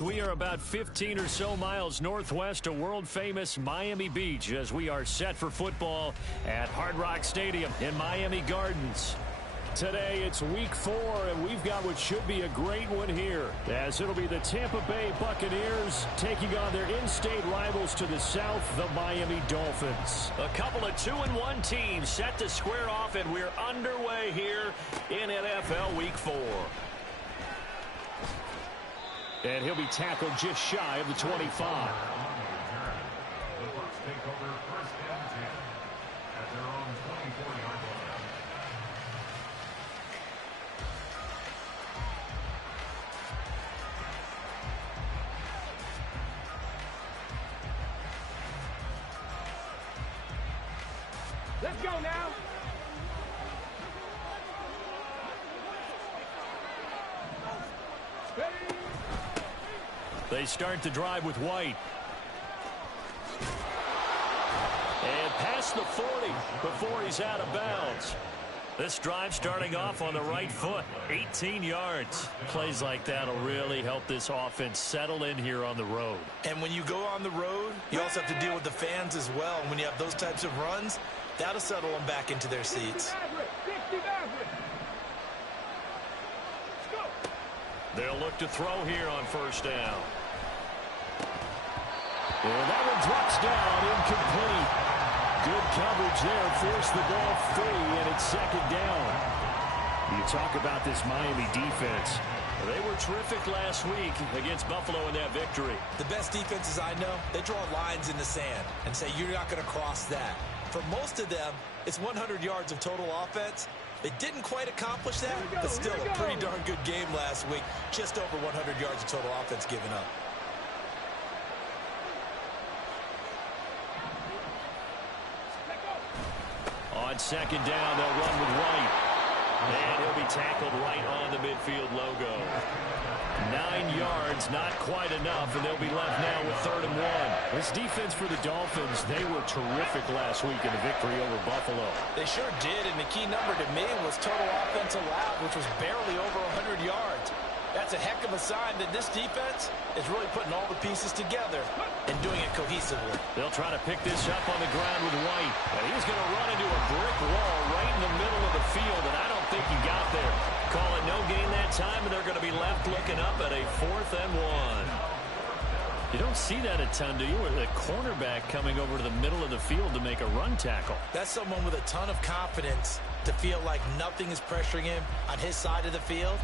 We are about 15 or so miles northwest of world-famous Miami Beach as we are set for football at Hard Rock Stadium in Miami Gardens. Today, it's week 4, and we've got what should be a great one here, as it'll be the Tampa Bay Buccaneers taking on their in-state rivals to the south, the Miami Dolphins. A couple of 2-1 teams set to square off, and we're underway here in NFL Week 4. And he'll be tackled just shy of the 25. The Bucs take over first and 10 at their own 24-yard line. Let's go now. They start the drive with White. And past the 40 before he's out of bounds. This drive starting off on the right foot, 18 yards. Plays like that will really help this offense settle in here on the road. And when you go on the road, you also have to deal with the fans as well. And when you have those types of runs, that'll settle them back into their seats. They'll look to throw here on first down. And that one drops down, incomplete. Good coverage there, forced the ball free, and it's second down. You talk about this Miami defense. They were terrific last week against Buffalo in that victory. The best defenses I know, they draw lines in the sand and say you're not going to cross that. For most of them, it's 100 yards of total offense. They didn't quite accomplish that, but still a pretty darn good game last week. Just over 100 yards of total offense given up. On second down, they'll run with White. And he'll be tackled right on the midfield logo. 9 yards, not quite enough, and they'll be left now with 3rd and 1. This defense for the Dolphins, they were terrific last week in the victory over Buffalo. They sure did, and the key number to me was total offense allowed, which was barely over 100 yards. That's a heck of a sign that this defense is really putting all the pieces together and doing it cohesively. They'll try to pick this up on the ground with White. And he's going to run into a brick wall right in the middle of the field, and I don't think he got there. Call it no gain that time, and they're going to be left looking up at a 4th and 1. You don't see that a ton, do you? With a cornerback coming over to the middle of the field to make a run tackle. That's someone with a ton of confidence to feel like nothing is pressuring him on his side of the field.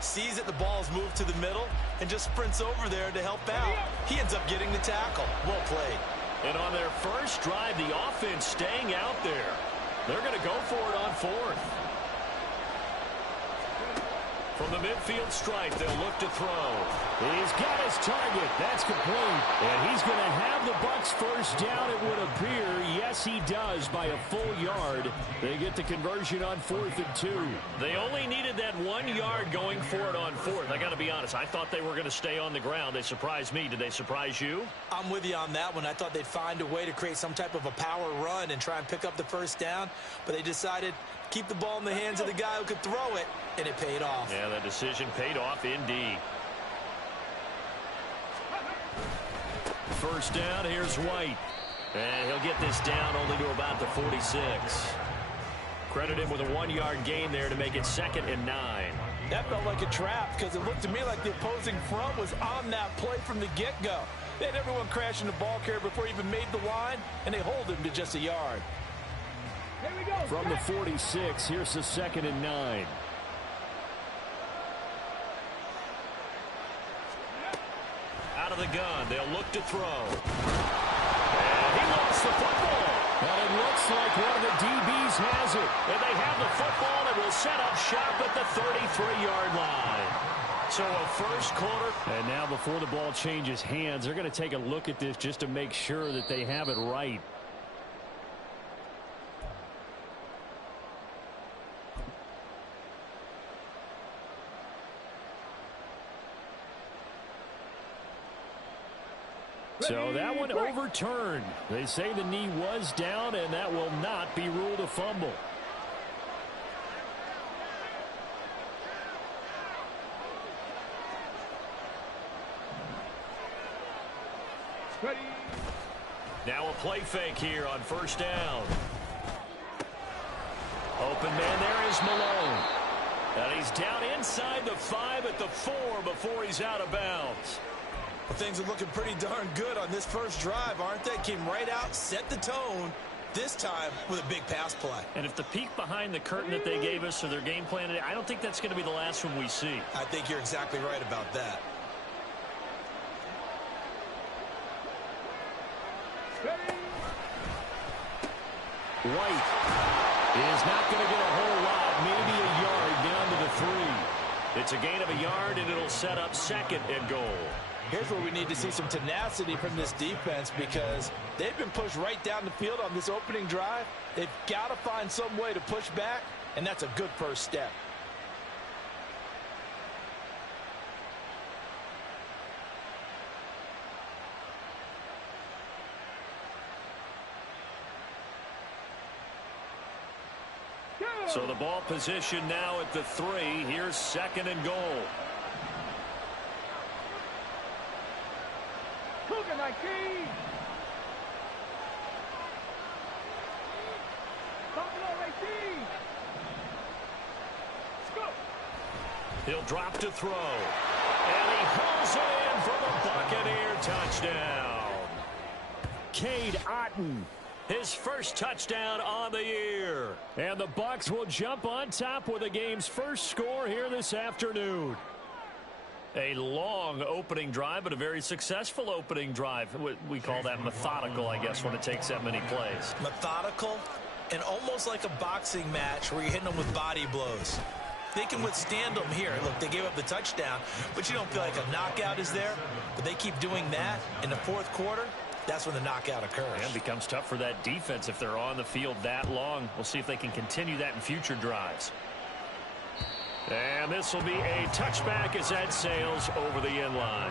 Sees that the ball is moved to the middle and just sprints over there to help out. He ends up getting the tackle. Well played. And on their first drive, the offense staying out there. They're going to go for it on 4th. From the midfield stripe, they'll look to throw. He's got his target. That's complete. And he's going to have the Bucs first down, it would appear. Yes, he does by a full yard. They get the conversion on 4th and 2. They only needed that 1 yard going for it on 4th. I got to be honest, I thought they were going to stay on the ground. They surprised me. Did they surprise you? I'm with you on that one. I thought they'd find a way to create some type of a power run and try and pick up the first down, but they decided keep the ball in the hands of the guy who could throw it, and it paid off. Yeah, that decision paid off indeed. First down, here's White. And he'll get this down only to about the 46. Credit him with a 1 yard gain there to make it 2nd and 9. That felt like a trap because it looked to me like the opposing front was on that play from the get-go. They had everyone crashing the ball carrier before he even made the line, and they hold him to just a yard. From the 46, here's the 2nd and 9. Out of the gun, they'll look to throw. And he lost the football. And it looks like one of the DBs has it. And they have the football and will set up shop at the 33-yard line. So a first quarter. And now before the ball changes hands, they're going to take a look at this just to make sure that they have it right. So that one overturned. They say the knee was down, and that will not be ruled a fumble. Ready. Now a play fake here on first down. Open man there is Malone. And he's down inside the 5 at the 4 before he's out of bounds. Well, things are looking pretty darn good on this first drive, aren't they? Came right out, set the tone, this time with a big pass play. And if the peek behind the curtain that they gave us or their game plan, I don't think that's going to be the last one we see. I think you're exactly right about that. White is not going to get a whole lot, maybe a yard down to the 3. It's a gain of a yard, and it'll set up second and goal. Here's where we need to see some tenacity from this defense because they've been pushed right down the field on this opening drive. They've got to find some way to push back, and that's a good first step. So the ball position now at the 3. Here's second and goal. Cougar 19. Buffalo 18. Scoop. He'll drop to throw. And he hauls it in for the Buccaneer touchdown. Cade Otton. His first touchdown on the year. And the Bucs will jump on top with the game's first score here this afternoon. A long opening drive, but a very successful opening drive. We call that methodical, I guess, when it takes that many plays. Methodical and almost like a boxing match where you're hitting them with body blows. They can withstand them here. Look, they gave up the touchdown, but you don't feel like a knockout is there. But they keep doing that in the fourth quarter. That's when the knockout occurs. And it becomes tough for that defense if they're on the field that long. We'll see if they can continue that in future drives. And this will be a touchback as that sails over the end line.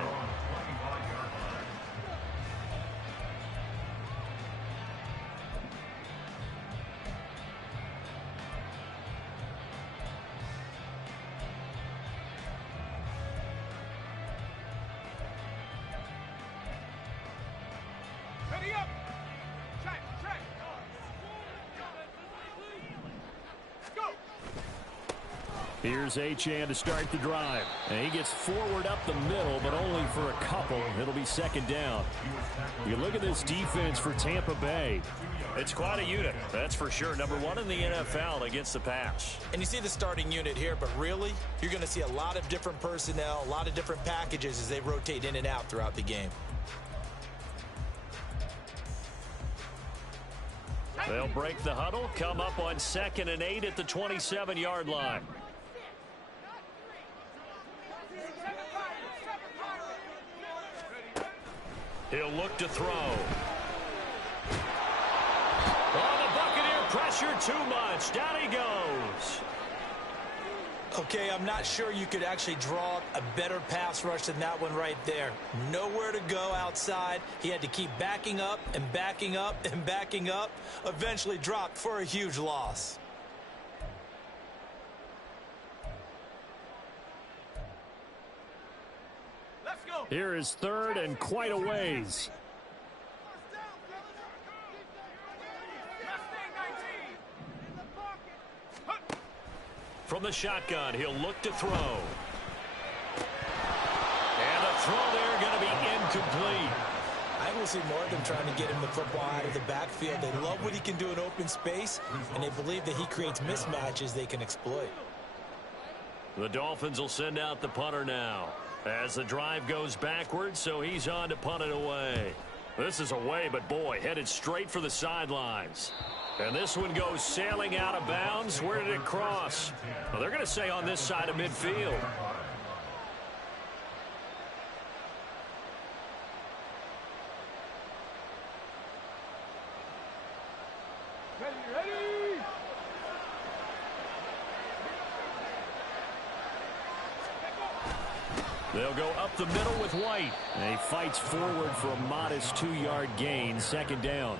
Here's Achane to start the drive. And he gets forward up the middle, but only for a couple. It'll be second down. You look at this defense for Tampa Bay. It's quite a unit, that's for sure. Number 1 in the NFL against the pass. And you see the starting unit here, but really, you're going to see a lot of different personnel, a lot of different packages as they rotate in and out throughout the game. They'll break the huddle, come up on 2nd and 8 at the 27-yard line. He'll look to throw. Oh, the Buccaneer pressure too much. Down he goes. Okay, I'm not sure you could actually draw a better pass rush than that one right there. Nowhere to go outside. He had to keep backing up and backing up and backing up. Eventually dropped for a huge loss. Here is 3rd and quite a ways. From the shotgun, he'll look to throw. And the throw there going to be incomplete. I will see more of them trying to get him the football out of the backfield. They love what he can do in open space, and they believe that he creates mismatches they can exploit. The Dolphins will send out the punter now. As the drive goes backwards, so he's on to punt it away. This is away, but boy, headed straight for the sidelines. And this one goes sailing out of bounds. Where did it cross? Well, they're going to say on this side of midfield. Ready. They'll go up the middle with White. And he fights forward for a modest 2-yard gain, second down.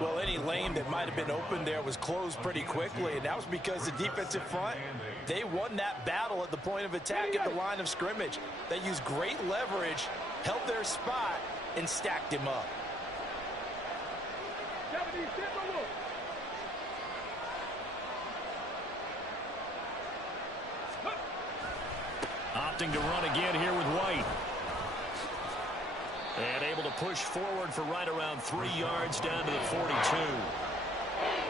Well, any lane that might have been open there was closed pretty quickly, and that was because the defensive front, they won that battle at the point of attack at the line of scrimmage. They used great leverage, held their spot, and stacked him up. Opting to run again here with White. And able to push forward for right around 3 yards down to the 42.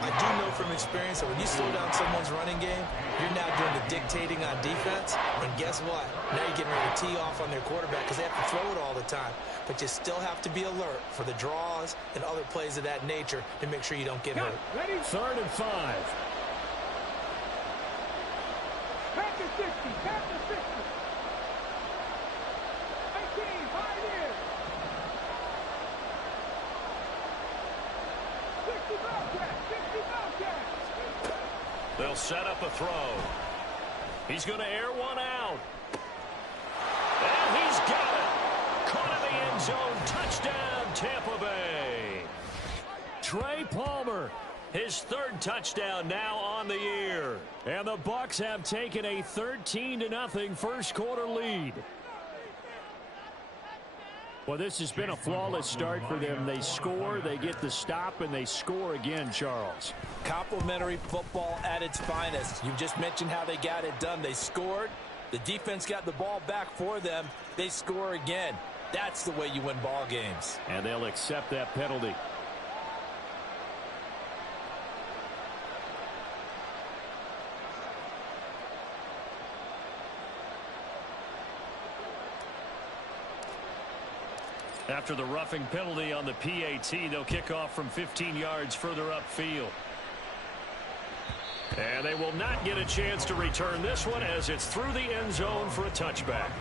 I do know from experience that when you slow down someone's running game, you're now doing the dictating on defense. And guess what? Now you're getting ready to tee off on their quarterback because they have to throw it all the time. But you still have to be alert for the draws and other plays of that nature to make sure you don't get hurt. 3rd and 5. Pass to 60. Pass to 60. 19. 5 in. 60 Bobcats. 60 Bobcats. They'll set up a throw. He's going to air one out. And he's got it. Caught in the end zone. Touchdown, Tampa Bay. Trey Palmer, his 3rd touchdown now on the year. And the Bucs have taken a 13-0 first quarter lead. Well, this has been a flawless start for them. They score, they get the stop, and they score again, Charles. Complimentary football at its finest. You just mentioned how they got it done. They scored. The defense got the ball back for them. They score again. That's the way you win ball games. And they'll accept that penalty. After the roughing penalty on the PAT, they'll kick off from 15 yards further upfield. And they will not get a chance to return this one as it's through the end zone for a touchback.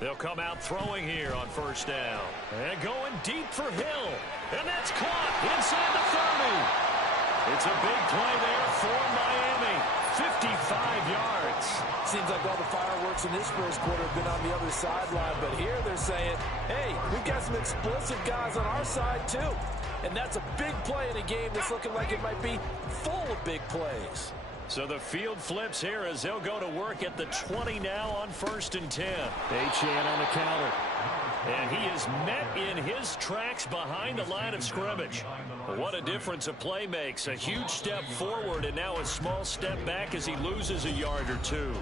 They'll come out throwing here on 1st down. And going deep for Hill. And that's caught inside the 30. It's a big play there for Miami. 55 yards. Seems like all the fireworks in this first quarter have been on the other sideline. But here they're saying, hey, we've got some explosive guys on our side too. And that's a big play in a game that's looking like it might be full of big plays. So the field flips here as they'll go to work at the 20 now on 1st and 10. Achane on the counter. And he is met in his tracks behind the line of scrimmage. What a difference a play makes. A huge step forward and now a small step back as he loses a yard or two.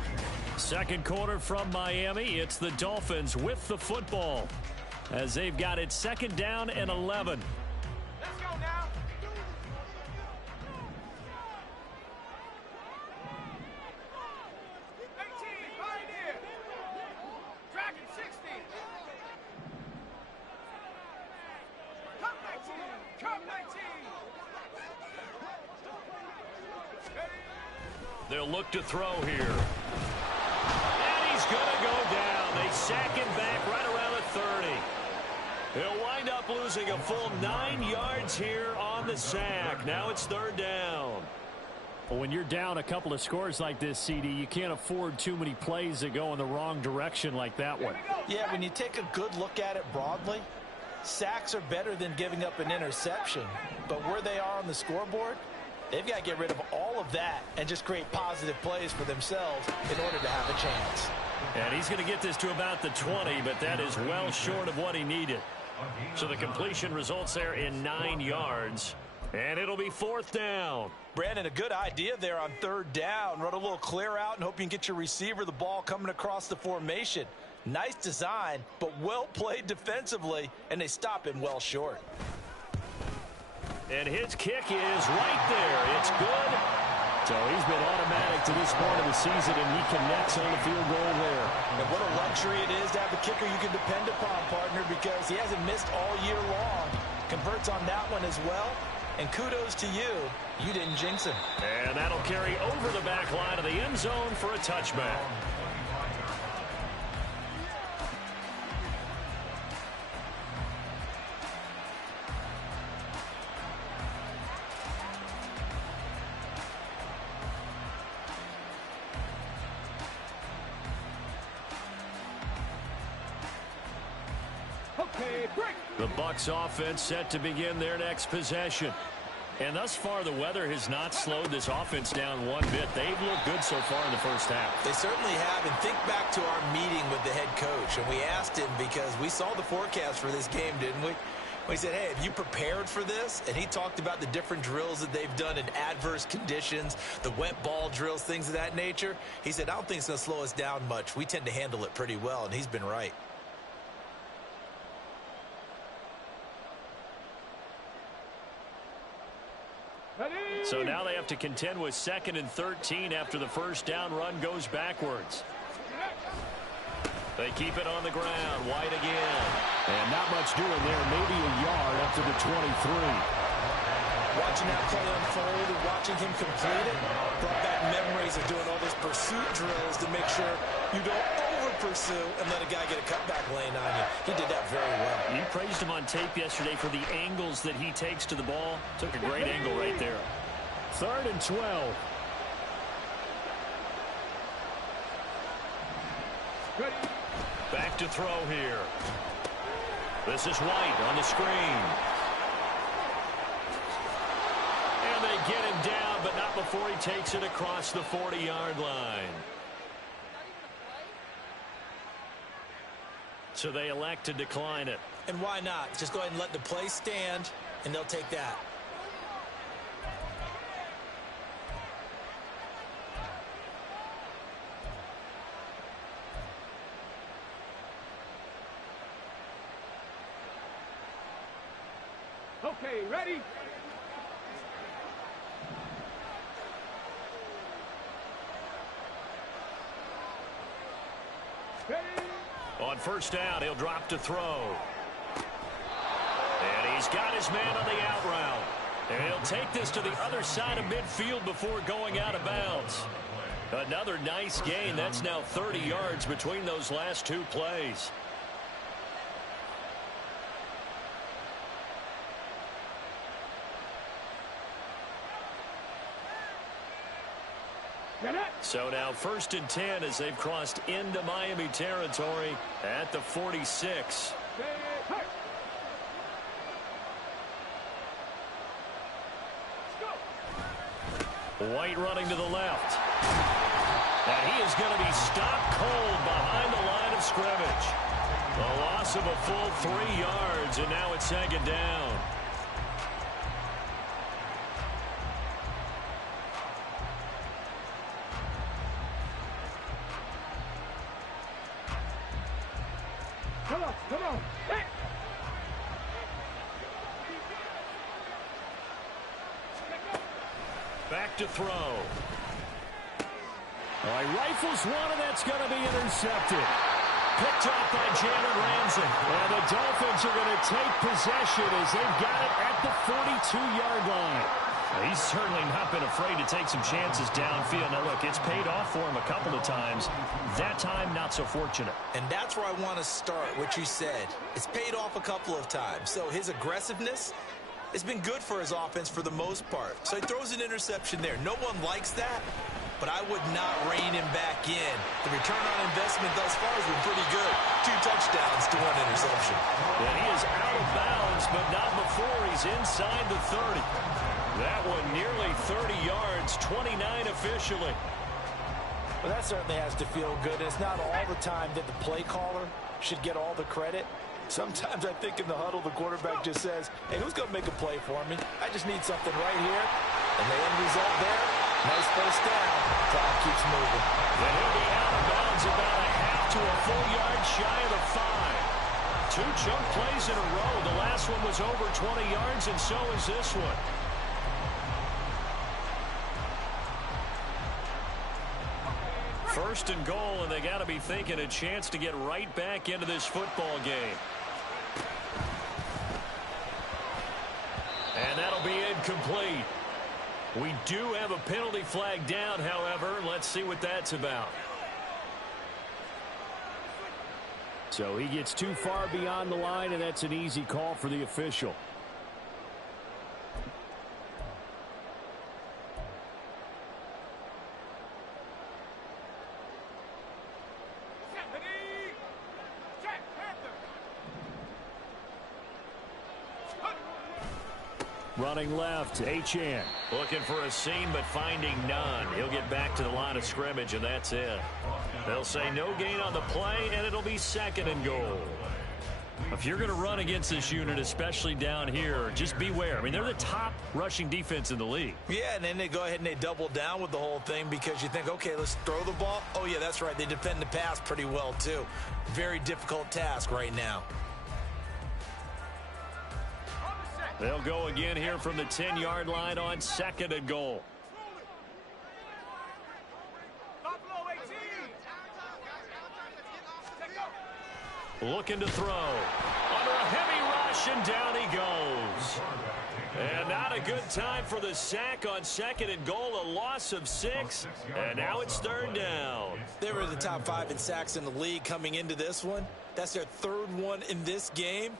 2nd quarter from Miami. It's the Dolphins with the football as they've got it 2nd down and 11. Let's go now. 18. 5 in. Dragon 60. Come 19. Come 19. They'll look to throw here. And he's going to go down. They sack him back right around the 30. He'll wind up losing a full 9 yards here on the sack. Now it's 3rd down. Well, when you're down a couple of scores like this, CD, you can't afford too many plays that go in the wrong direction like that one. Yeah, when you take a good look at it broadly, sacks are better than giving up an interception. But where they are on the scoreboard, they've got to get rid of all of that and just create positive plays for themselves in order to have a chance. And he's going to get this to about the 20, but that is well short of what he needed. So the completion results there in 9 yards. And it'll be 4th down. Brandon, a good idea there on 3rd down. Run a little clear out and hope you can get your receiver the ball coming across the formation. Nice design, but well played defensively, and they stop him well short. And his kick is right there. It's good. So he's been automatic to this point of the season, and he connects on the field goal there. And what a luxury it is to have a kicker you can depend upon, partner, because he hasn't missed all year long. Converts on that one as well. And kudos to you. You didn't jinx him. And that'll carry over the back line of the end zone for a touchback. The Bucs offense set to begin their next possession. And thus far, the weather has not slowed this offense down one bit. They've looked good so far in the first half. They certainly have. And think back to our meeting with the head coach. And we asked him because we saw the forecast for this game, didn't we? We said, hey, have you prepared for this? And he talked about the different drills that they've done in adverse conditions, the wet ball drills, things of that nature. He said, I don't think it's going to slow us down much. We tend to handle it pretty well, and he's been right. So now they have to contend with 2nd and 13 after the first down run goes backwards. They keep it on the ground. White again. And not much doing there. Maybe a yard up to the 23. Watching that play unfold and watching him complete it brought back memories of doing all those pursuit drills to make sure you don't over-pursue and let a guy get a cutback lane on you. He did that very well. You praised him on tape yesterday for the angles that he takes to the ball. Took a great angle right there. 3rd and 12. Back to throw here. This is White on the screen. And they get him down, but not before he takes it across the 40-yard line. So they elect to decline it. And why not? Just go ahead and let the play stand, and they'll take that. Okay, ready? On first down, he'll drop to throw. And he's got his man on the out route. And he'll take this to the other side of midfield before going out of bounds. Another nice gain. That's now 30 yards between those last two plays. So now 1st and 10 as they've crossed into Miami territory at the 46. White running to the left. And he is going to be stopped cold behind the line of scrimmage. A loss of a full 3 yards, and now it's 2nd down. Come on. Hey. Back to throw. All right, rifles one, and that's going to be intercepted. Picked off by Jalen Ramsey. And the Dolphins are going to take possession as they've got it at the 42-yard line. He's certainly not been afraid to take some chances downfield. Now, look, it's paid off for him a couple of times. That time, not so fortunate. And that's where I want to start, what you said. It's paid off a couple of times. So his aggressiveness has been good for his offense for the most part. So he throws an interception there. No one likes that, but I would not rein him back in. The return on investment thus far has been pretty good. 2 touchdowns to 1 interception. And he is out of bounds, but not before he's inside the 30. That one nearly 30 yards, 29 officially. Well, that certainly has to feel good. It's not all the time that the play caller should get all the credit. Sometimes I think in the huddle, the quarterback just says, hey, who's going to make a play for me? I just need something right here. And the end result there, nice first down. Clock keeps moving. And he'll be out of bounds about a half to a full yard shy of the 5. 2 chunk plays in a row. The last one was over 20 yards, and so is this one. First and goal, and they got to be thinking a chance to get right back into this football game. And that'll be incomplete. We do have a penalty flag down, however. Let's see what that's about. So he gets too far beyond the line, and that's an easy call for the official. running left. Achane. Looking for a seam, but finding none. He'll get back to the line of scrimmage, and that's it. They'll say no gain on the play, and it'll be 2nd and goal. If you're going to run against this unit, especially down here, just beware. I mean, they're the top rushing defense in the league. Yeah, and then they go ahead and they double down with the whole thing because you think, okay, let's throw the ball. Oh, yeah, that's right. They defend the pass pretty well, too. Very difficult task right now. They'll go again here from the 10-yard line on 2nd and goal. Looking to throw. Under a heavy rush, and down he goes. And not a good time for the sack on 2nd and goal. A loss of 6, and now it's 3rd down. They were the top 5 in sacks in the league coming into this one. That's their 3rd one in this game.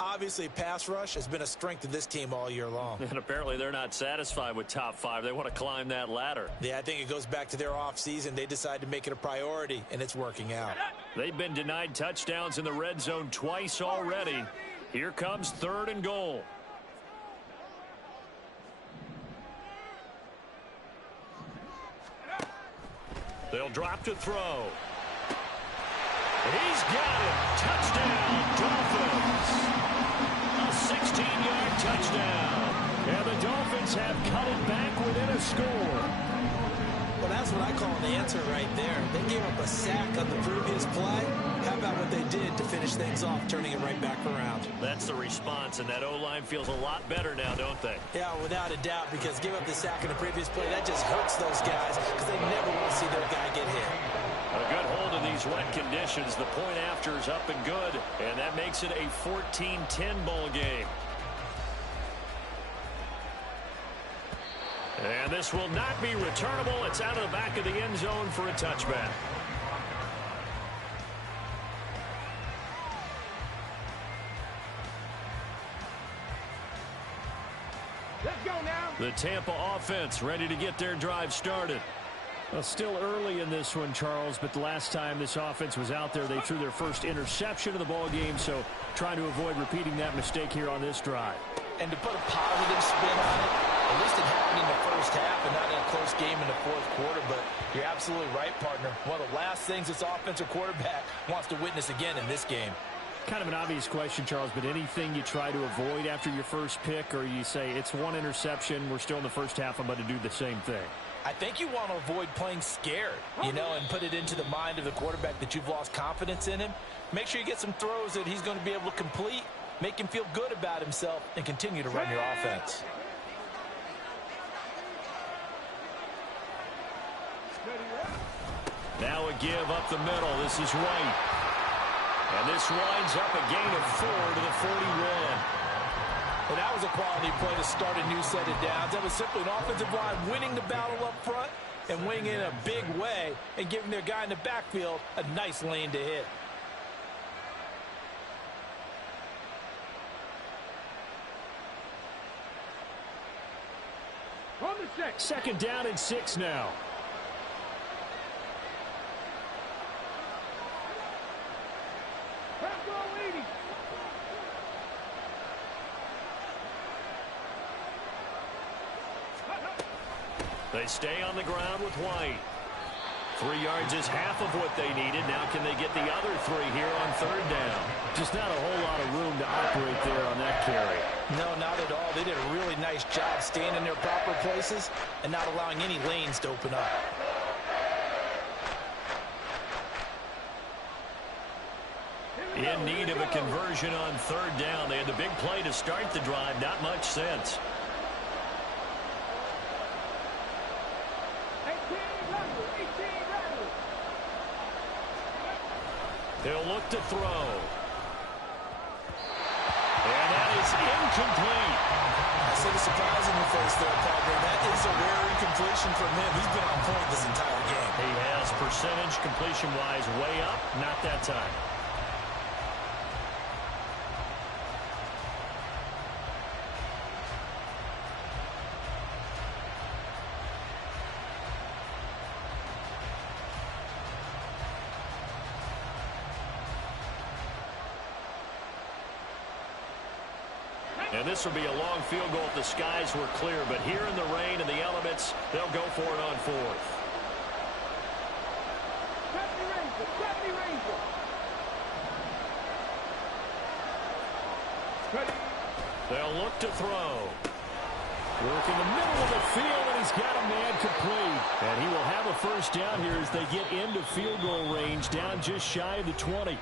Obviously, pass rush has been a strength of this team all year long. And apparently they're not satisfied with top 5. They want to climb that ladder. Yeah, I think it goes back to their offseason. They decided to make it a priority, and it's working out. They've been denied touchdowns in the red zone twice already. Here comes 3rd and goal. They'll drop to throw. He's got it. Touchdown, Dolphins. A 16-yard touchdown. And the Dolphins have cut it back within a score. Well, that's what I call an answer right there. They gave up a sack on the previous play. How about what they did to finish things off, turning it right back around? That's the response, and that O-line feels a lot better now, don't they? Yeah, without a doubt, because give up the sack in the previous play, that just hurts those guys because they never want to see their guy get hit. A good hold in these wet conditions. The point after is up and good, and that makes it a 14-10 ball game. And this will not be returnable. It's out of the back of the end zone for a touchback. Let's go now. The Tampa offense ready to get their drive started. Well, still early in this one, Charles, but the last time this offense was out there, they threw their first interception of the ball game, so trying to avoid repeating that mistake here on this drive. And to put a positive spin on it, at least it happened in the first half and not in a close game in the 4th quarter, but you're absolutely right, partner. One of the last things this offensive quarterback wants to witness again in this game. Kind of an obvious question, Charles, but anything you try to avoid after your first pick, or you say it's one interception, we're still in the first half, I'm about to do the same thing? I think you want to avoid playing scared, and put it into the mind of the quarterback that you've lost confidence in him. Make sure you get some throws that he's going to be able to complete, make him feel good about himself, and continue to run your offense. Now a give up the middle. This is White. And this winds up a gain of 4 to the 41. And that was a quality play to start a new set of downs. That was simply an offensive line winning the battle up front and winning in a big way and giving their guy in the backfield a nice lane to hit. On the 6. 2nd down and 6 now. Back row 80. They stay on the ground with White. 3 yards is half of what they needed. Now can they get the other 3 here on 3rd down? Just not a whole lot of room to operate there on that carry. No, not at all. They did a really nice job staying in their proper places and not allowing any lanes to open up. In need of a conversion on 3rd down. They had the big play to start the drive. Not much sense. 18 Rebels. He'll look to throw. And that is incomplete. I see the surprise in your face there, partner. That is a rare incompletion from him. He's been on point this entire game. He has percentage completion-wise way up. Not that time. And And this will be a long field goal if the skies were clear. But here in the rain and the elements, they'll go for it on fourth. They'll look to throw. Work in the middle of the field, and he's got a man complete. And he will have a first down here as they get into field goal range, down just shy of the 20.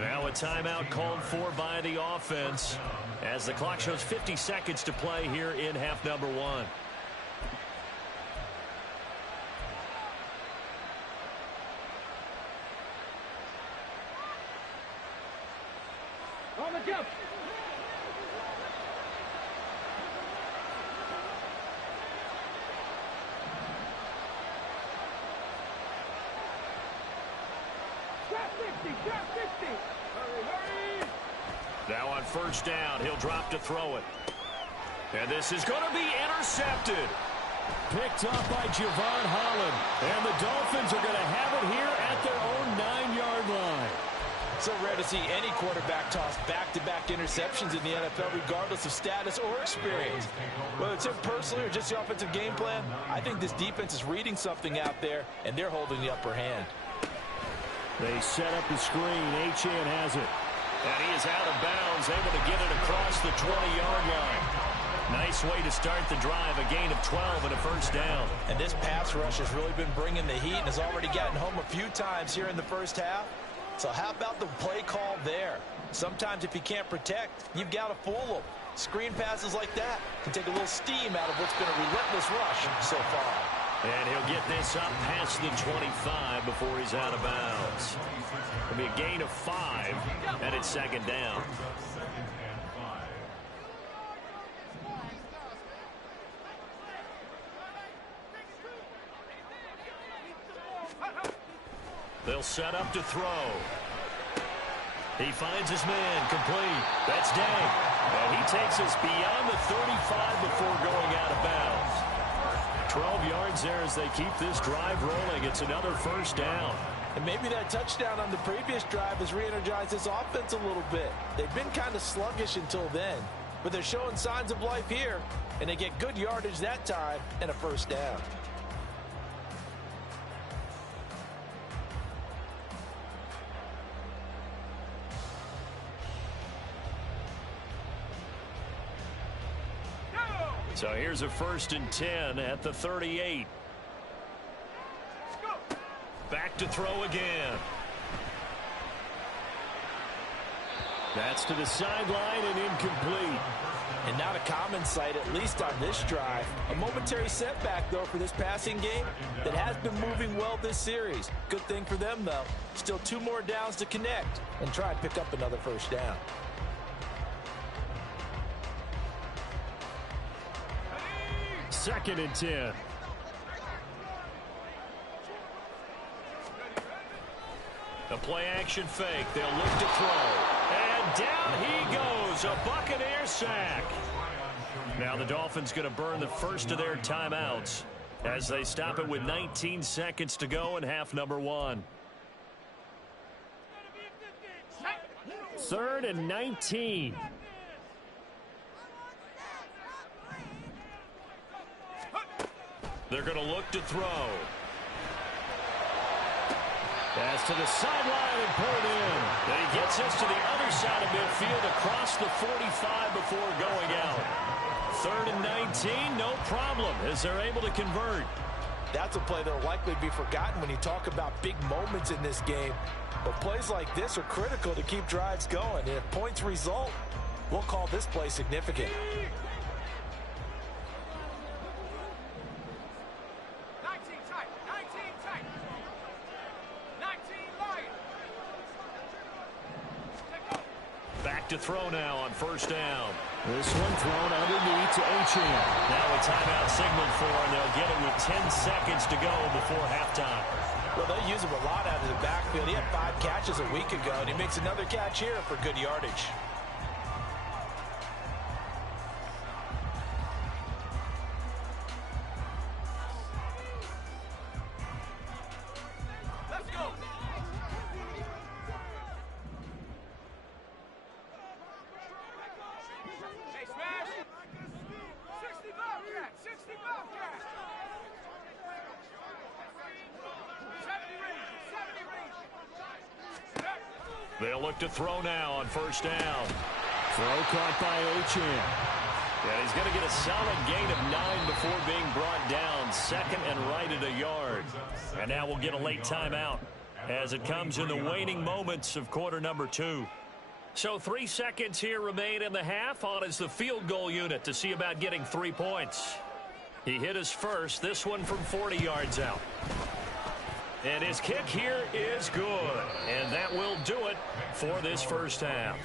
Now a timeout called for by the offense as the clock shows 50 seconds to play here in half number one. On the jump. Drop 50. Hurry. Now on first down, he'll drop to throw it. And this is going to be intercepted. Picked up by Javon Holland. And the Dolphins are going to have it here at their own 9-yard line. So rare to see any quarterback toss back-to-back interceptions in the NFL, regardless of status or experience. Whether it's him personally or just the offensive game plan, I think this defense is reading something out there, and they're holding the upper hand. They set up the screen. Achane has it. And he is out of bounds, able to get it across the 20-yard line. Nice way to start the drive, a gain of 12 and a first down. And this pass rush has really been bringing the heat and has already gotten home a few times here in the first half. So how about the play call there? Sometimes if you can't protect, you've got to fool them. Screen passes like that can take a little steam out of what's been a relentless rush so far. And he'll get this up past the 25 before he's out of bounds. It'll be a gain of 5, and it's second down. They'll set up to throw. He finds his man, complete. That's Day. And he takes us beyond the 35 before going out of bounds. 12 yards there as they keep this drive rolling. It's another first down. And maybe that touchdown on the previous drive has re-energized this offense a little bit. They've been kind of sluggish until then, but they're showing signs of life here, and they get good yardage that time and a first down. So here's a 1st and 10 at the 38. Back to throw again. That's to the sideline and incomplete. And not a common sight, at least on this drive. A momentary setback, though, for this passing game that has been moving well this series. Good thing for them, though. Still 2 more downs to connect and try and pick up another first down. Second and 10. The play action fake. They'll look to throw. And down he goes. A Buccaneer sack. Now the Dolphins going to burn the first of their timeouts as they stop it with 19 seconds to go in half number one. 3rd and 19. They're going to look to throw. Pass to the sideline and pulled in. Then he gets us to the other side of midfield across the 45 before going out. 3rd and 19, no problem as they're able to convert. That's a play that will likely be forgotten when you talk about big moments in this game. But plays like this are critical to keep drives going. And if points result, we'll call this play significant. 19 tight. 19 tight. 19 Lions. Back to throw now on first down. This one thrown underneath to Achane. Now a timeout signaled for, and they'll get it with 10 seconds to go before halftime. Well, they use him a lot out of the backfield. He had 5 catches a week ago, and he makes another catch here for good yardage. Let's go. Hey, Smash. They'll look to throw now on first down. Throw caught by Ochan. And he's going to get a solid gain of 9 before being brought down. Second and right at a yard. And now we'll get a late timeout as it comes in the waning moments of quarter number 2. So 3 seconds here remain in the half. On is the field goal unit to see about getting 3 points. He hit his first, this one from 40 yards out. And his kick here is good. And that will do it for this first half.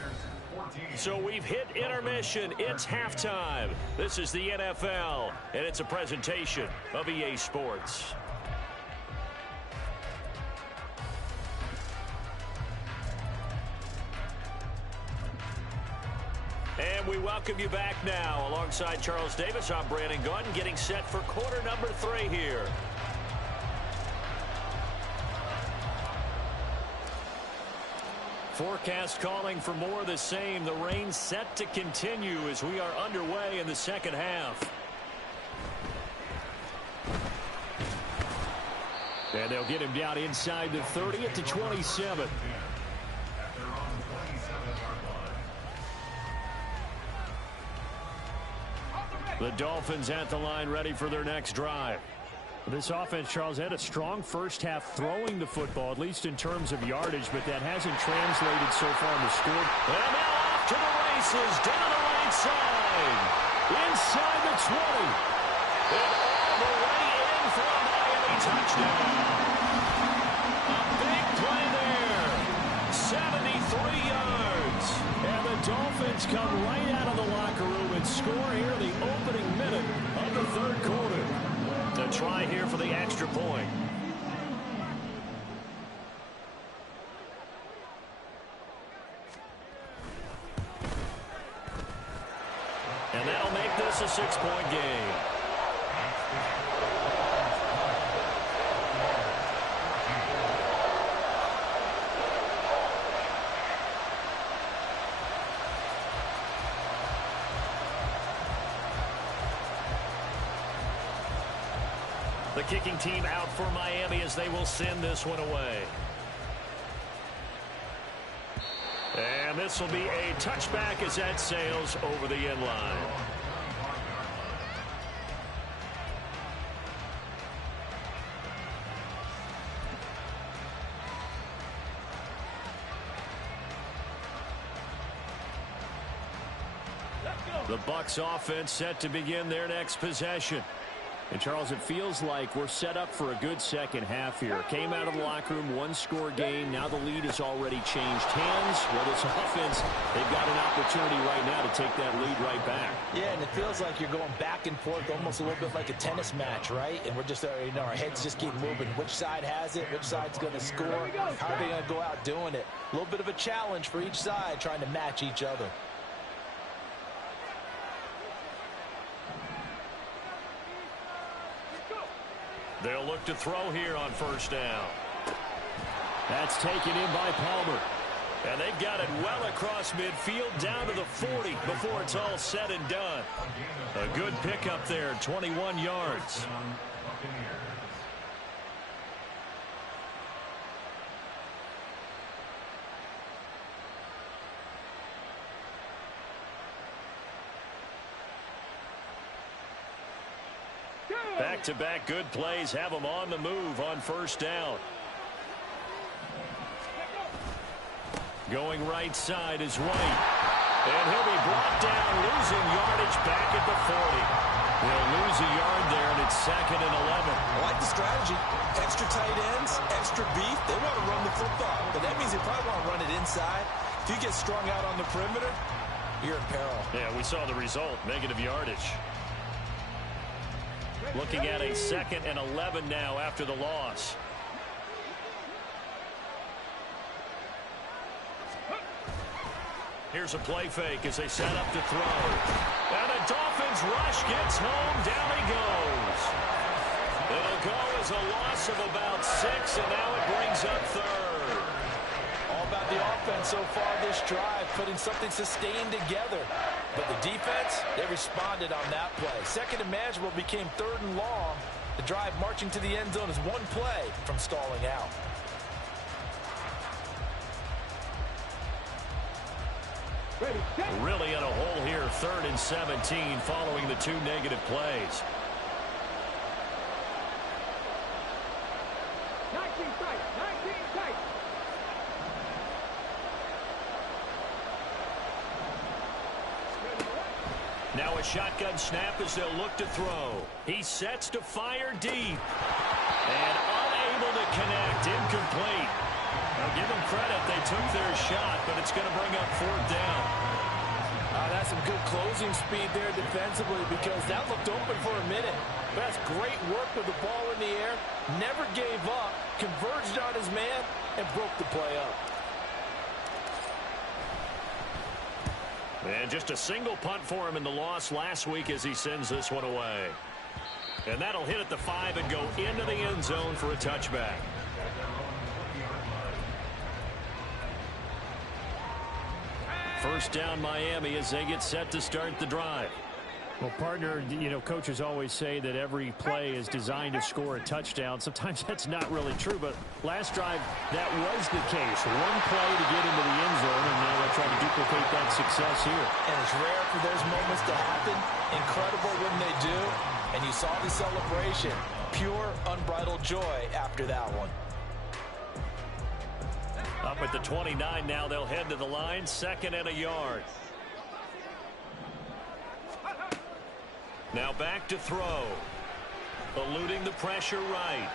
So we've hit intermission. It's halftime. This is the NFL, and it's a presentation of EA Sports. And we welcome you back now. Alongside Charles Davis, I'm Brandon Gaudin, getting set for quarter number 3 here. Forecast calling for more of the same. The rain set to continue as we are underway in the second half. And they'll get him down inside the 30 at the 27. The Dolphins at the line, ready for their next drive. This offense, Charles, had a strong first half throwing the football, at least in terms of yardage, but that hasn't translated so far in the score. And now off to the races, down the right side, inside the 20, and all the way in for a Miami touchdown. A big play there, 73 yards, and the Dolphins come right out of the locker room and score here in the opening minute of the third quarter. A try here for the extra point. And that'll make this a 6-point game. The kicking team out for Miami as they will send this one away. And this will be a touchback as that sails over the end line. The Bucs offense set to begin their next possession. And, Charles, it feels like we're set up for a good second half here. Came out of the locker room, one-score game. Now the lead has already changed hands. Well, this offense, they've got an opportunity right now to take that lead right back. Yeah, and it feels like you're going back and forth almost a little bit like a tennis match, right? And we're just, our heads just keep moving. Which side has it? Which side's going to score? How are they going to go out doing it? A little bit of a challenge for each side trying to match each other. They'll look to throw here on first down. That's taken in by Palmer. And they've got it well across midfield down to the 40 before it's all said and done. A good pickup there, 21 yards. Back-to-back good plays have them on the move on first down. Going right side is White. And he'll be brought down, losing yardage back at the 40. They'll lose a yard there, and it's 2nd and 11. I like the strategy. Extra tight ends, extra beef. They want to run the football, but that means they probably want to run it inside. If you get strung out on the perimeter, you're in peril. Yeah, we saw the result, negative yardage. Looking at a 2nd and 11 now after the loss. Here's a play fake as they set up to throw. And the Dolphins rush gets home. Down he goes. It'll go as a loss of about 6, and now it brings up 3rd. All about the offense so far this drive, putting something sustained together. But the defense, they responded on that play. 2nd and manageable became 3rd and long. The drive marching to the end zone is one play from stalling out. Really in a hole here, 3rd and 17 following the 2 negative plays. 19 tight, 19 tight. Now a shotgun snap as they'll look to throw. He sets to fire deep. And unable to connect, incomplete. Now give them credit, they took their shot, but it's going to bring up 4th down. That's some good closing speed there defensively because that looked open for a minute. But that's great work with the ball in the air. Never gave up, converged on his man, and broke the play up. And just a single punt for him in the loss last week as he sends this one away. And that'll hit at the 5 and go into the end zone for a touchback. First down Miami as they get set to start the drive. Well, partner, you know, coaches always say that every play is designed to score a touchdown. Sometimes that's not really true, but last drive, that was the case. One play to get into the end zone, and now they'll try to duplicate that success here. And it's rare for those moments to happen. Incredible when they do. And you saw the celebration. Pure, unbridled joy after that one. Up at the 29 now, they'll head to the line, 2nd and a yard. Now back to throw. Eluding the pressure right.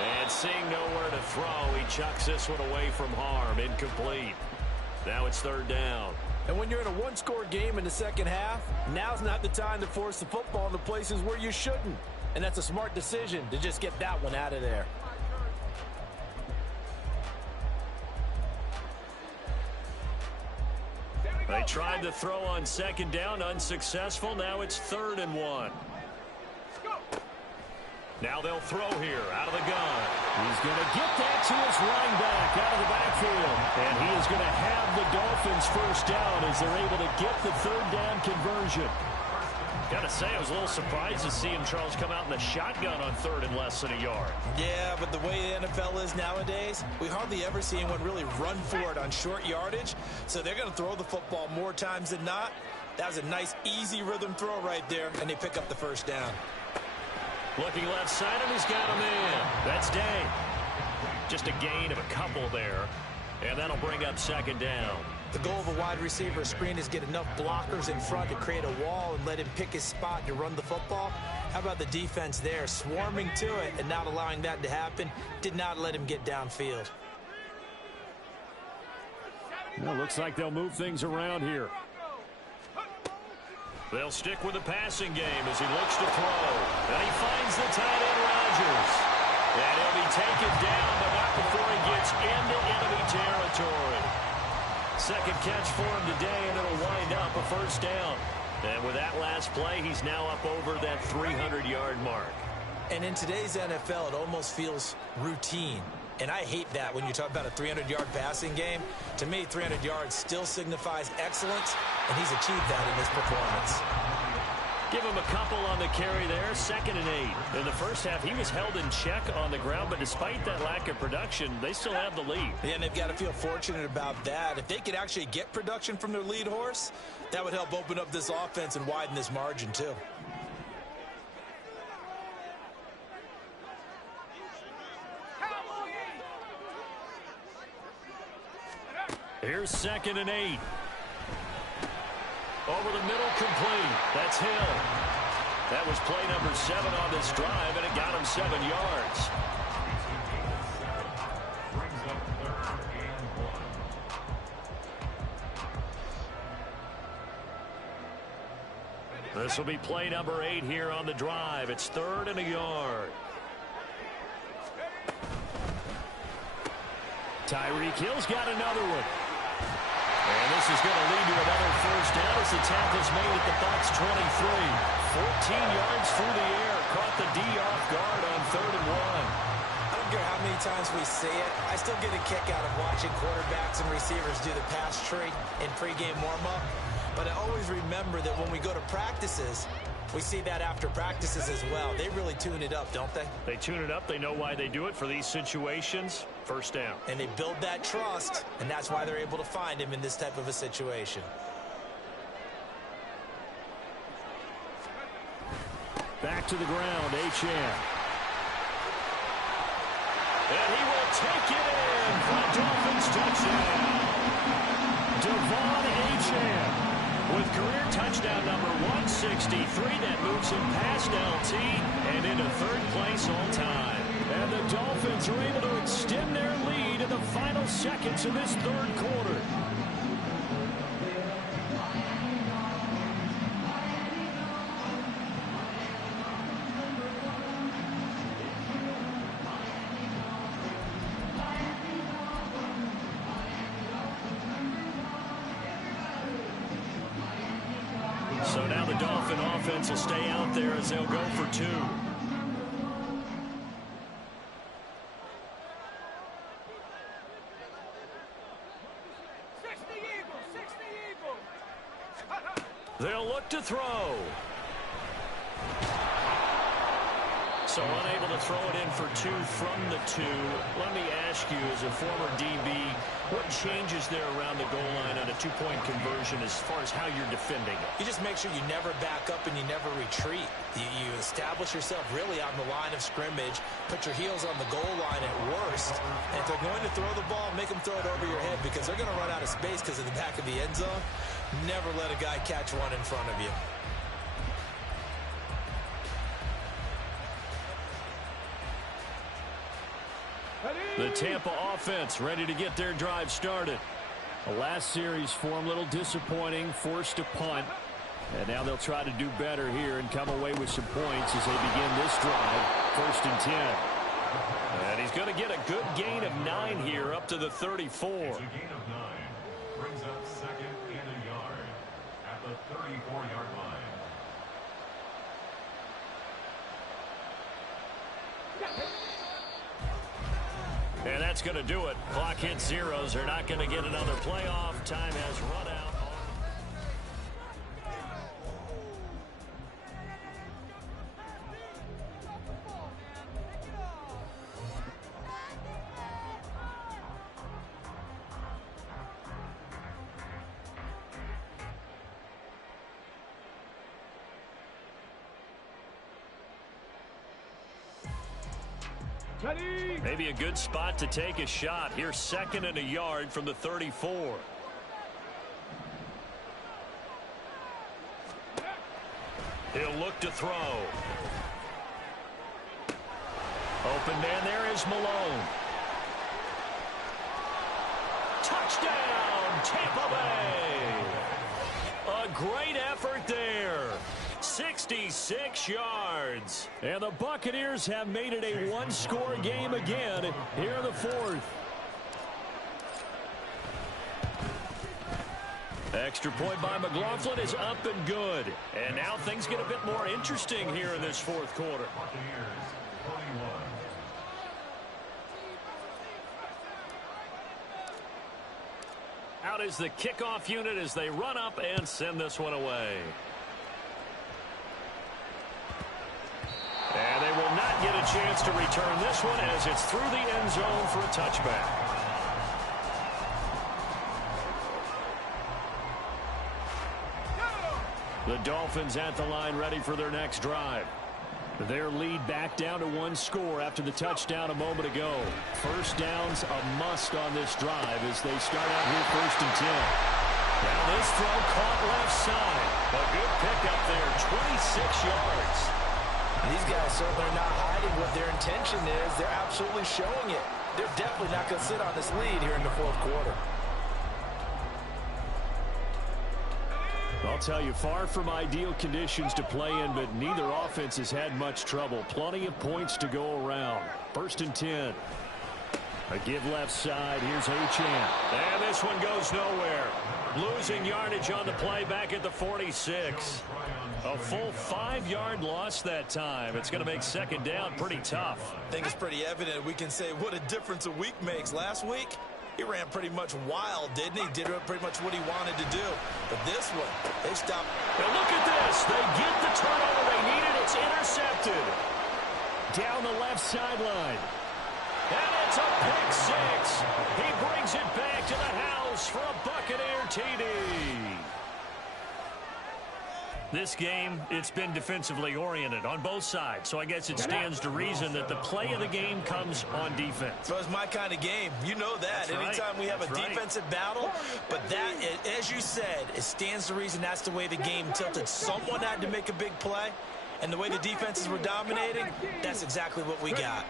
And seeing nowhere to throw, he chucks this one away from harm. Incomplete. Now it's 3rd down. And when you're in a one-score game in the second half, now's not the time to force the football in the places where you shouldn't. And that's a smart decision to just get that one out of there. They tried to throw on 2nd down, unsuccessful. Now it's 3rd and 1. Now they'll throw here out of the gun. He's going to get that to his running back out of the backfield. And he is going to have the Dolphins first down as they're able to get the 3rd down conversion. Got to say, I was a little surprised to see him, Charles, come out in the shotgun on 3rd and less than a yard. Yeah, but the way the NFL is nowadays, we hardly ever see anyone really run for it on short yardage. So they're going to throw the football more times than not. That was a nice, easy rhythm throw right there, and they pick up the first down. Looking left side, and he's got him in. That's Day. Just a gain of a couple there, and that'll bring up 2nd down. The goal of a wide receiver screen is get enough blockers in front to create a wall and let him pick his spot to run the football. How about the defense there, swarming to it and not allowing that to happen? Did not let him get downfield. Well, looks like they'll move things around here. They'll stick with the passing game as he looks to throw. And he finds the tight end, Rodgers. And he'll be taken down, but not before he gets into enemy territory. 2nd catch for him today, and it'll wind up a first down. And with that last play, he's now up over that 300-yard mark. And in today's NFL, it almost feels routine. And I hate that when you talk about a 300-yard passing game. To me, 300 yards still signifies excellence, and he's achieved that in his performance. Give him a couple on the carry there, 2nd and 8. In the first half, he was held in check on the ground, but despite that lack of production, they still have the lead. Yeah, and they've got to feel fortunate about that. If they could actually get production from their lead horse, that would help open up this offense and widen this margin, too. Here's 2nd and 8. Over the middle, complete. That's Hill. That was play number 7 on this drive, and it got him 7 yards. Brings up 3rd and 1. This will be play number 8 here on the drive. It's 3rd and a yard. Tyreek Hill's got another one. And this is going to lead to another first down as the tackle's made at the Bucs 23. 14 yards through the air. Caught the D off guard on 3rd and 1. I don't care how many times we say it, I still get a kick out of watching quarterbacks and receivers do the pass tree in pregame warm-up. But I always remember that when we go to practices, We see that after practices as well. They really tune it up, don't they? They tune it up. They know why they do it for these situations. First down. And they build that trust, and that's why they're able to find him in this type of a situation. Back to the ground, Achane. And he will take it in for a Dolphins touchdown. Devon Achane with career touchdown number 163 that moves him past LT and into third place all time. And the Dolphins are able to extend their lead in the final seconds of this third quarter. So now the Dolphin offense will stay out there as they'll go for two. They'll look to throw. So unable to throw it in for two from the two. Let me ask you, as a former DB, what changes there around the goal line on a two-point conversion as far as how you're defending it? You just make sure you never back up and you never retreat. You establish yourself really on the line of scrimmage, put your heels on the goal line at worst, and if they're going to throw the ball, make them throw it over your head because they're going to run out of space because of the back of the end zone. Never let a guy catch one in front of you. The Tampa offense ready to get their drive started. The last series for them, a little disappointing, forced a punt. And now they'll try to do better here and come away with some points as they begin this drive. 1st and 10. And he's going to get a good gain of 9 here up to the 34. It's a gain of 9. Brings up 2nd and a yard at the 34-yard line. And that's going to do it. Clock hits zeros. They're not going to get another playoff. Time has run out. Maybe a good spot to take a shot. Here's 2nd and a yard from the 34. He'll look to throw. Open man there is Malone. Touchdown, Tampa Bay. A great effort there. 66 yards. And the Buccaneers have made it a one-score game again here in the 4th. Extra point by McLaughlin is up and good. And now things get a bit more interesting here in this 4th quarter. Buccaneers, 21. Out is the kickoff unit as they run up and send this one away. And they will not get a chance to return this one as it's through the end zone for a touchback. The Dolphins at the line ready for their next drive. Their lead back down to 1 score after the touchdown a moment ago. First down's a must on this drive as they start out here 1st and 10. Now this throw caught left side. A good pickup there, 26 yards. These guys certainly are not hiding what their intention is. They're absolutely showing it. They're definitely not going to sit on this lead here in the 4th quarter. I'll tell you, far from ideal conditions to play in, but neither offense has had much trouble. Plenty of points to go around. 1st and 10. A give left side. Here's Achane. And this one goes nowhere. Losing yardage on the play back at the 46. A full 5-yard loss that time. It's going to make 2nd down pretty tough. I think it's pretty evident we can say what a difference a week makes. Last week, He ran pretty much wild, didn't he? Did pretty much what he wanted to do. But this one, they stopped. Now look at this. They get the turnover they needed. It's intercepted. Down the left sideline. And it's a pick six. He brings it back to the house for a Buccaneer TD. This game, it's been defensively oriented on both sides, so I guess it stands to reason that the play of the game comes on defense. So it's my kind of game. You know that. That's Anytime right. we have That's a right. defensive battle, but that, as you said, it stands to reason that's the way the game tilted. Someone had to make a big play, and the way the defenses were dominating, that's exactly what we got.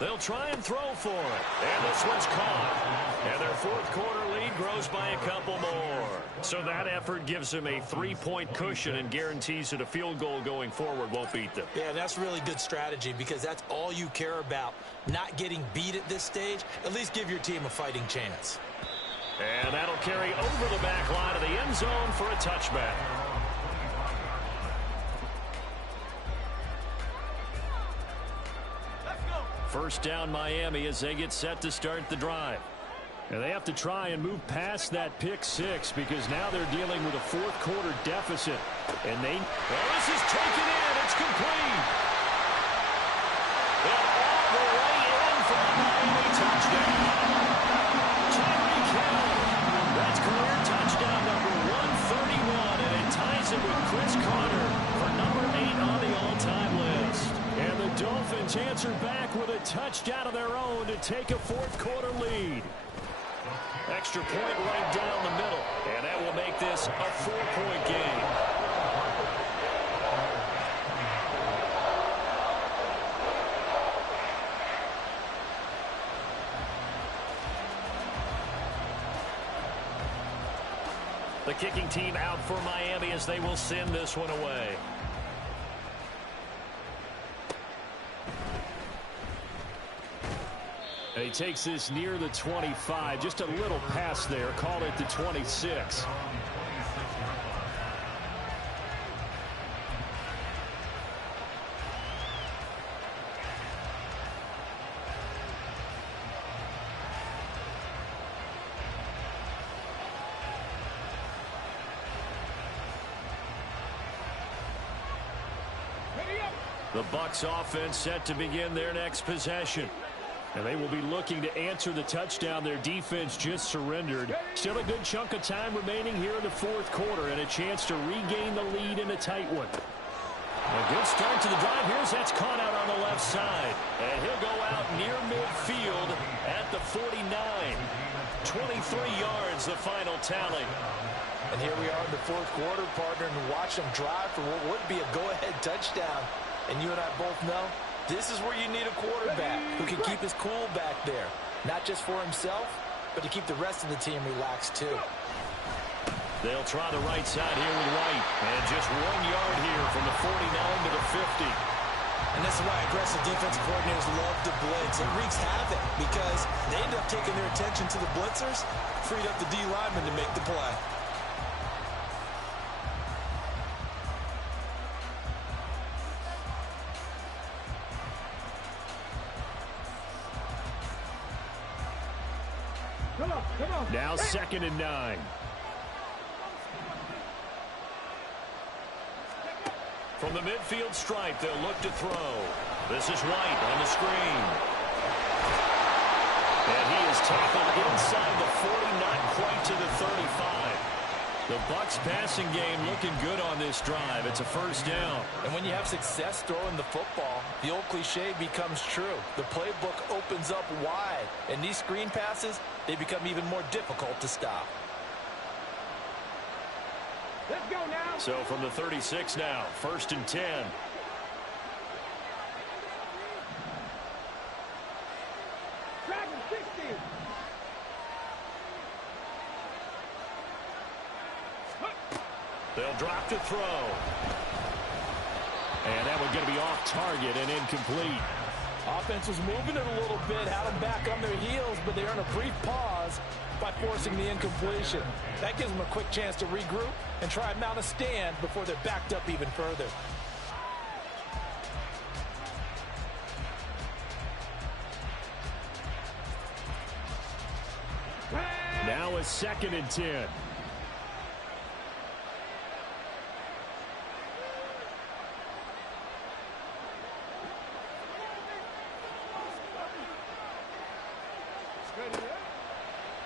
They'll try and throw for it. And this one's caught. And their fourth quarter lead grows by a couple more. So that effort gives them a 3-point cushion and guarantees that a field goal going forward won't beat them. Yeah, that's really good strategy because that's all you care about. Not getting beat at this stage. At least give your team a fighting chance. And that'll carry over the back line of the end zone for a touchback. First down Miami as they get set to start the drive. And they have to try and move past that pick six because now they're dealing with a fourth quarter deficit. And well, this is taken in. It's complete. And all the way in for a Miami touchdown. Tyreek Hill. That's career touchdown number 131. And it ties it with Chris Carter for number 8 on the all-time list. And the Dolphins answer back with a touchdown of their own to take a fourth quarter lead. Extra point right down the middle. And that will make this a 4-point game. The kicking team out for Miami as they will send this one away. And he takes this near the 25. Just a little pass there. Call it the 26. The Bucs offense set to begin their next possession. And they will be looking to answer the touchdown their defense just surrendered. Still a good chunk of time remaining here in the fourth quarter and a chance to regain the lead in a tight one. A good start to the drive. Here's that's caught out on the left side. And he'll go out near midfield at the 49. 23 yards, the final tally. And here we are in the fourth quarter, partner, and watch them drive for what would be a go-ahead touchdown. And you and I both know this is where you need a quarterback who can keep his cool back there. Not just for himself, but to keep the rest of the team relaxed too. They'll try the right side here with White. And just 1 yard here from the 49 to the 50. And this is why aggressive defensive coordinators love to blitz. It wreaks havoc because they end up taking their attention to the blitzers, freed up the D lineman to make the play. Now 2nd and 9. From the midfield stripe, they'll look to throw. This is White on the screen. And he is tackled inside the 40, not quite to the 35. The Bucs passing game looking good on this drive. It's a first down. And when you have success throwing the football, the old cliche becomes true. The playbook opens up wide. And these screen passes, they become even more difficult to stop. Let's go now. So from the 36 now, 1st and 10. Driving 60. They'll drop to throw. And that one going to be off target and incomplete. Offense was moving it a little bit, had them back on their heels, but they earn a brief pause by forcing the incompletion. That gives them a quick chance to regroup and try and mount a stand before they're backed up even further. now a 2nd and 10.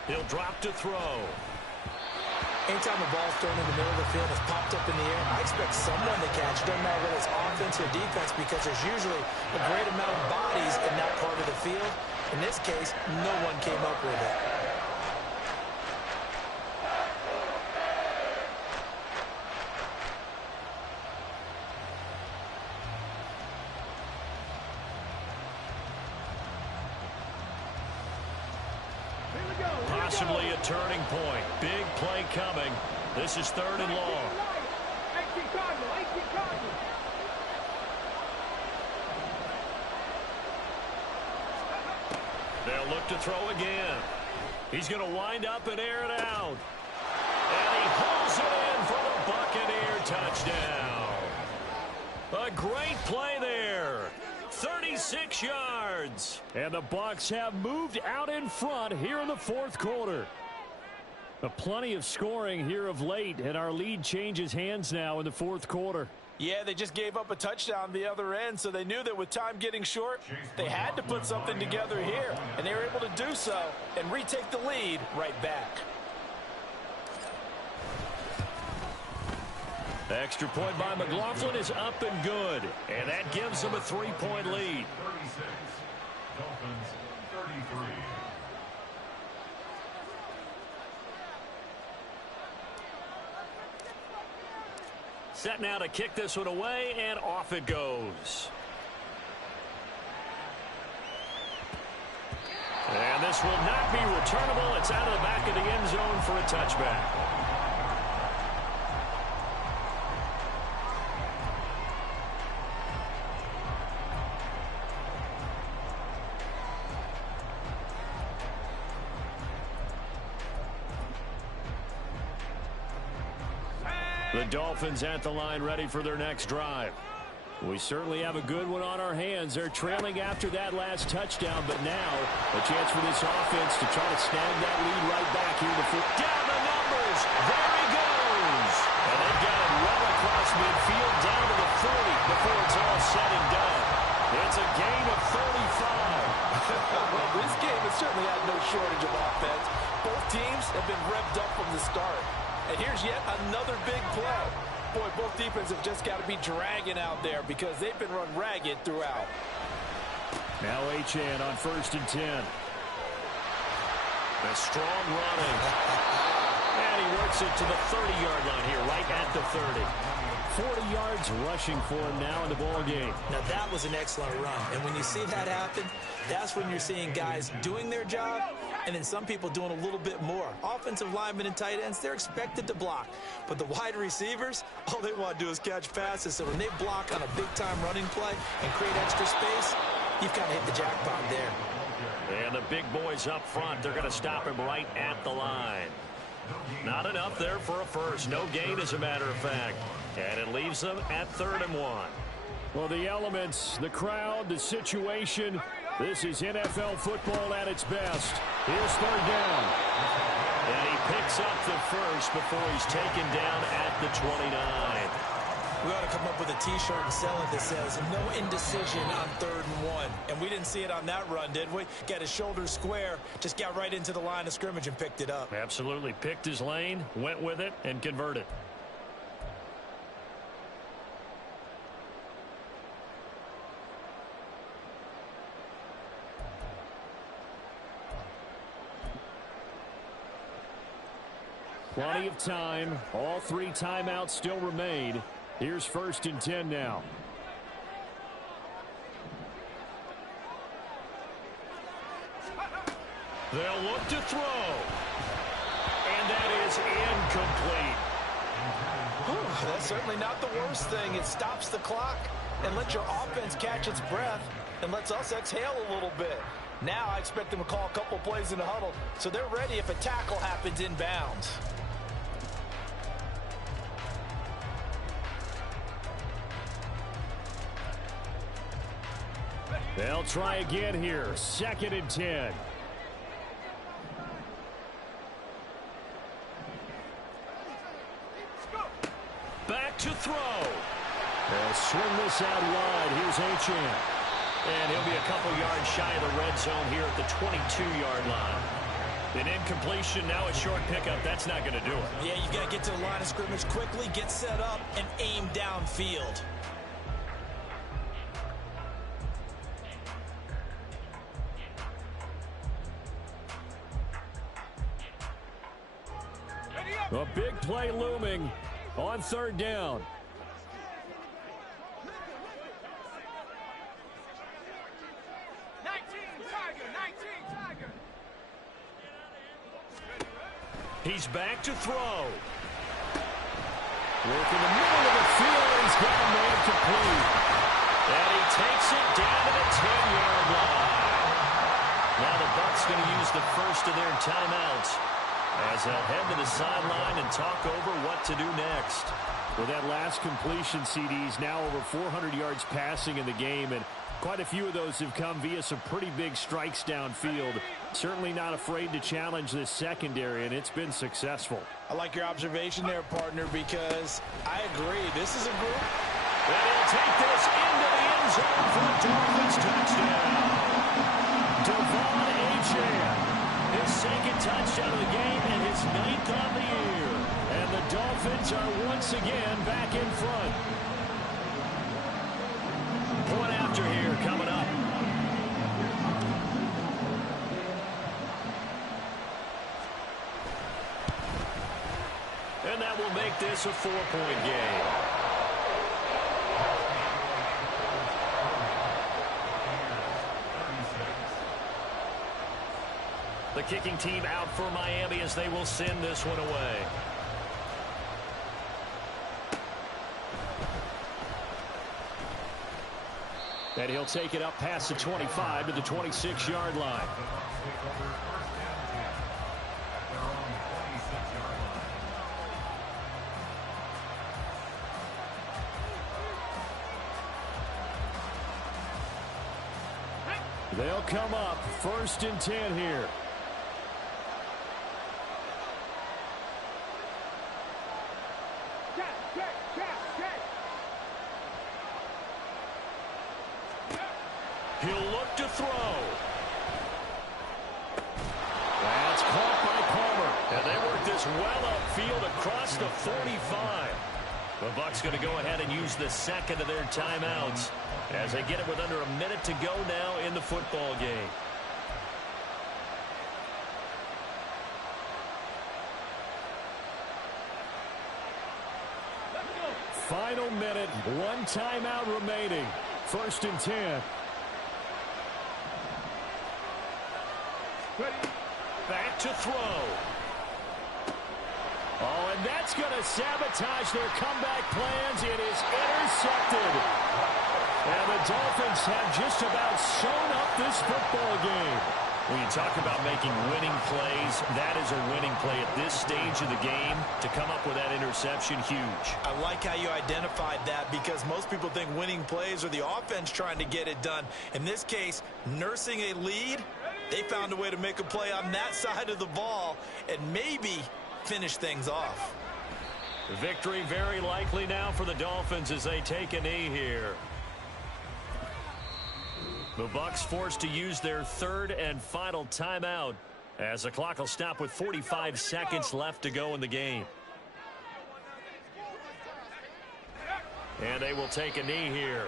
He'll drop to throw. Anytime a ball's thrown in the middle of the field, it's popped up in the air, I expect someone to catch. Doesn't matter whether it's offense or defense, because there's usually a great amount of bodies in that part of the field. In this case, no one came up with it. Possibly a turning point. Big play coming. This is 3rd and long. They'll look to throw again. He's going to wind up and air it out. And he pulls it in for the Buccaneer touchdown. A great play there. 36 yards. And the Bucs have moved out in front here in the 4th quarter. Plenty of scoring here of late, and our lead changes hands now in the 4th quarter. Yeah, they just gave up a touchdown the other end, so they knew that with time getting short, they had to put something together here, and they were able to do so and retake the lead right back. Extra point by McLaughlin is up and good, and that gives them a 3-point lead. 36. Dolphins 33. Set now to kick this one away, and off it goes. And this will not be returnable. It's out of the back of the end zone for a touchback. The Dolphins at the line, ready for their next drive. We certainly have a good one on our hands. They're trailing after that last touchdown, but now a chance for this offense to try to snag that lead right back here in the foot. Down the numbers. There he goes. And they've got it well across midfield down to the 40 before it's all said and done. It's a gain of 35. Well, this game has certainly had no shortage of offense. Both teams have been revved up from the start. And here's yet another big play. Boy, both defenses have just got to be dragging out there because they've been run ragged throughout. Now Achane on 1st and 10. The strong running. And he works it to the 30-yard line here, right at the 30. 40 yards rushing for him now in the ball game. Now, that was an excellent run. And when you see that happen, that's when you're seeing guys doing their job and then some people doing a little bit more. Offensive linemen and tight ends, they're expected to block. But the wide receivers, all they want to do is catch passes. So when they block on a big-time running play and create extra space, you've kind of hit the jackpot there. And the big boys up front, they're going to stop him right at the line. Not enough there for a first. No gain, as a matter of fact. And it leaves them at 3rd and 1. Well, the elements, the crowd, the situation, this is NFL football at its best. Here's 3rd down. And he picks up the first before he's taken down at the 29. We ought to come up with a T-shirt and sell it that says, no indecision on 3rd and 1. And we didn't see it on that run, did we? Got his shoulders square, just got right into the line of scrimmage and picked it up. Absolutely. Picked his lane, went with it, and converted. Plenty of time. All 3 timeouts still remain. Here's 1st and 10 now. They'll look to throw. And that is incomplete. That's certainly not the worst thing. It stops the clock and lets your offense catch its breath and lets us exhale a little bit. Now I expect them to call a couple plays in the huddle so they're ready if a tackle happens inbounds. They'll try again here. 2nd and 10. throw. They'll swing this out wide. Here's Achane. And he'll be a couple yards shy of the red zone here at the 22-yard line. An incompletion, now a short pickup. That's not going to do it. Yeah, you've got to get to the line of scrimmage quickly, get set up, and aim downfield. A big play looming on third down. He's back to throw. Work in the middle of the field. He's got a man complete. And he takes it down to the 10-yard line. Now the Bucs going to use the first of their timeouts as they'll head to the sideline and talk over what to do next. With that last completion, CD's now over 400 yards passing in the game, and quite a few of those have come via some pretty big strikes downfield. Certainly not afraid to challenge this secondary, and it's been successful. I like your observation there, partner, because I agree. This is a group. And he'll take this into the end zone for a Dolphins touchdown. Achane, his second touchdown of the game and his 9th on the year. And the Dolphins are once again back in front. Point after here coming up. And that will make this a 4-point game. The kicking team out for Miami as they will send this one away. And he'll take it up past the 25 to the 26-yard line. They'll come up 1st and 10 here. He'll look to throw. That's caught by Palmer. And they work this well upfield across the 45. The Bucs going to go ahead and use the second of their timeouts as they get it with under a minute to go now in the football game. Final minute, one timeout remaining. 1st and 10. Back to throw. Oh, and that's going to sabotage their comeback plans. It is intercepted. And the Dolphins have just about sewn up this football game. When you talk about making winning plays, that is a winning play at this stage of the game. To come up with that interception, huge. I like how you identified that because most people think winning plays are the offense trying to get it done. In this case, nursing a lead, they found a way to make a play on that side of the ball and maybe finish things off. Victory very likely now for the Dolphins as they take a knee here. The Bucs forced to use their 3rd and final timeout as the clock will stop with 45 seconds left to go in the game. And they will take a knee here.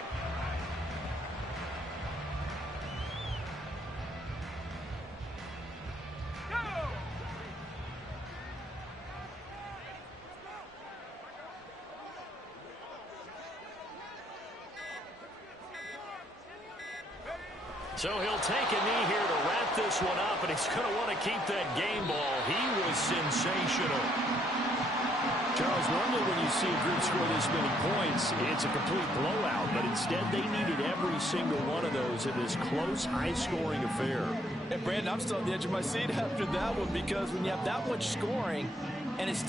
So he'll take a knee here to wrap this one up, and he's going to want to keep that game ball. He was sensational. Charles, normally when you see a group score this many points, it's a complete blowout, but instead they needed every single one of those in this close, high-scoring affair. And Brandon, I'm still on the edge of my seat after that one because when you have that much scoring and it's